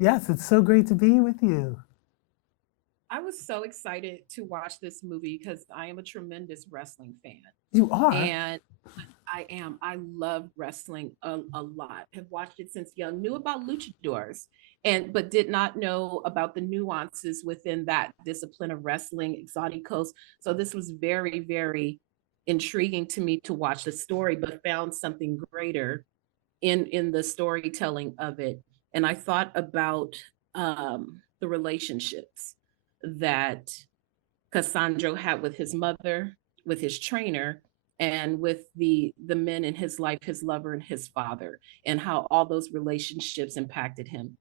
Yes, it's so great to be with you. I was so excited to watch this movie because I am a tremendous wrestling fan. You are? And I love wrestling a lot. Have watched it since young, knew about luchadors, but did not know about the nuances within that discipline of wrestling, exoticos. So this was very, very intriguing to me to watch the story, but found something greater in the storytelling of it. And I thought about the relationships that Cassandro had with his mother, with his trainer, and with the men in his life, his lover and his father, and how all those relationships impacted him.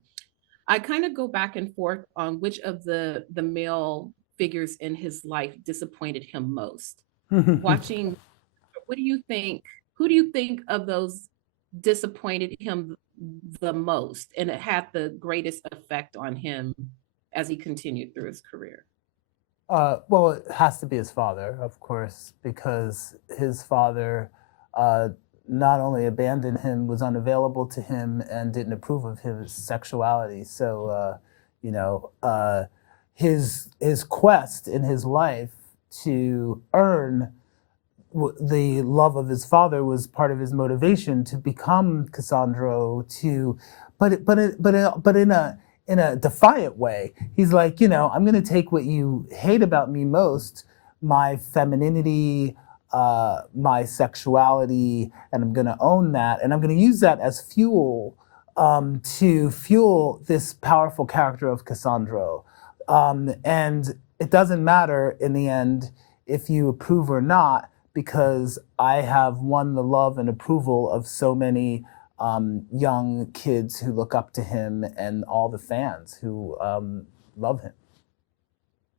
I kind of go back and forth on which of the male figures in his life disappointed him most. Watching, what do you think? Who do you think of those disappointed him the most, and it had the greatest effect on him as he continued through his career? Well, it has to be his father, of course, because his father uh, not only abandoned him, was unavailable to him, and didn't approve of his sexuality. So, you know, his quest in his life to earn the love of his father was part of his motivation to become Cassandro. But in a defiant way. He's like, I'm going to take what you hate about me most, my femininity, my sexuality, and I'm going to own that, and I'm going to use that as fuel to fuel this powerful character of Cassandro. And it doesn't matter in the end if you approve or not, because I have won the love and approval of so many young kids who look up to him, and all the fans who love him.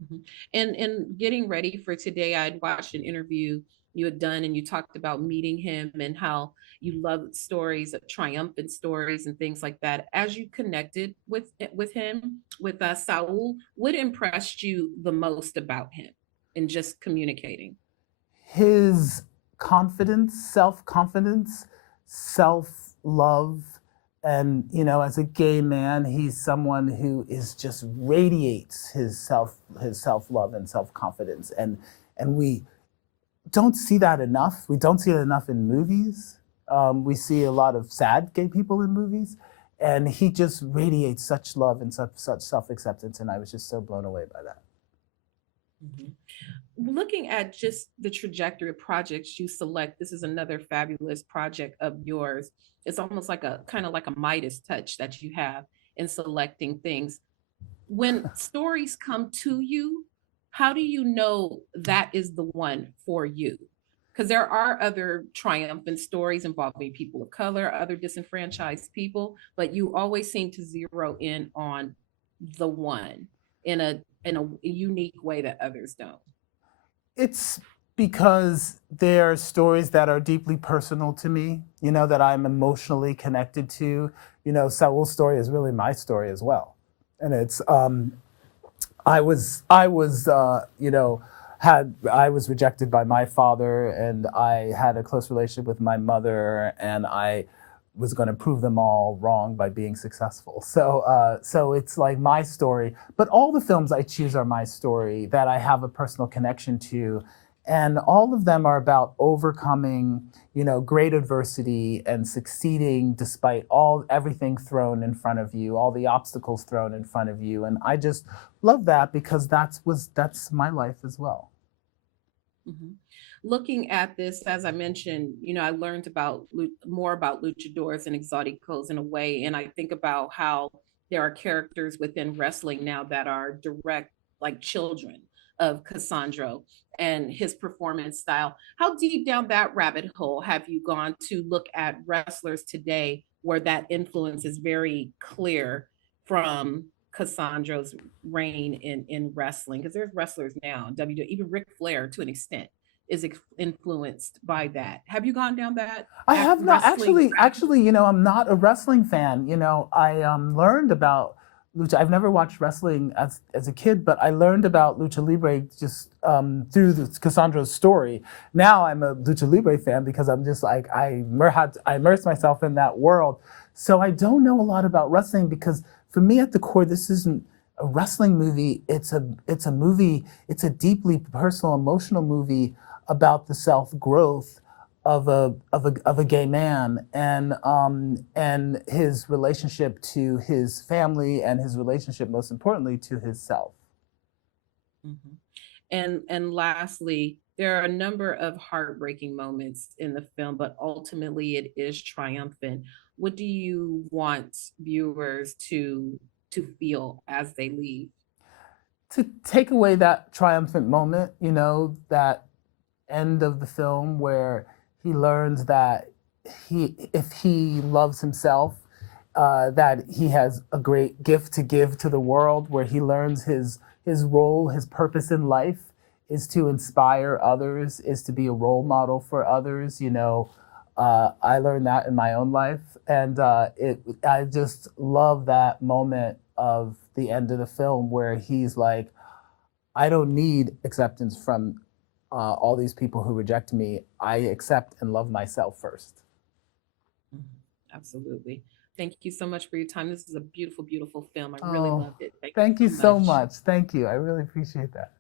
Mhm. And getting ready for today, I'd watched an interview you had done, and you talked about meeting him and how you love stories of triumphant stories and things like that. As you connected with him, with Saul, what impressed you the most about him in just communicating? His confidence, self love, and as a gay man, he's someone who is just radiates his self love and self confidence, and we don't see that enough. We don't see it enough in movies. We see a lot of sad gay people in movies, and he just radiates such love and such self acceptance, and I was just so blown away by that. Mhm. Looking at just the trajectory of projects you select, this is another fabulous project of yours. It's almost like a kind of like a Midas touch that you have in selecting things. When stories come to you, how do you know that is the one for you? Because there are other triumphant stories involving people of color, other disenfranchised people, but you always seem to zero in on the one in a unique way that others don't. It's because they're stories that are deeply personal to me, that I'm emotionally connected to. Saul's story is really my story as well. And it's I was had I was rejected by my father, and I had a close relationship with my mother, and I was going to prove them all wrong by being successful. So it's like my story, but all the films I choose are my story that I have a personal connection to, and all of them are about overcoming, great adversity and succeeding despite everything thrown in front of you, all the obstacles thrown in front of you, and I just love that because that's my life as well. Mhm. Looking at this, as I mentioned, I learned about more about luchadors and exoticos in a way, and I think about how there are characters within wrestling now that are direct, like children of Cassandro and his performance style. How deep down that rabbit hole have you gone to look at wrestlers today, where that influence is very clear from Cassandro's reign in wrestling? Because there's wrestlers now in WWE, even Ric Flair to an extent is influenced by that. Have you gone down that I at have not wrestling? actually, I'm not a wrestling fan. I learned about lucha. I've never watched wrestling as a kid, but I learned about lucha libre just through Cassandro's story. Now I'm a lucha libre fan because I'm just like I immersed myself in that world. So I don't know a lot about wrestling because for me at the core, this isn't a wrestling movie. It's a movie. It's a deeply personal, emotional movie about the self growth of a gay man and his relationship to his family and his relationship, most importantly, to his self. Mhm. And lastly, there are a number of heartbreaking moments in the film, but ultimately it is triumphant. What do you want viewers to feel as they leave? To take away that triumphant moment, you know, that end of the film where he learns that if he loves himself, that he has a great gift to give to the world, where he learns his role, his purpose in life is to inspire others, is to be a role model for others. You know, I learned that in my own life, and I just love that moment of the end of the film where he's like, I don't need acceptance from all these people who reject me. I accept and love myself first. Mhm. Absolutely. Thank you so much for your time. This is a beautiful, beautiful film. I really Oh, loved it. Thank you thank you so so much. much. Thank you. I really appreciate that.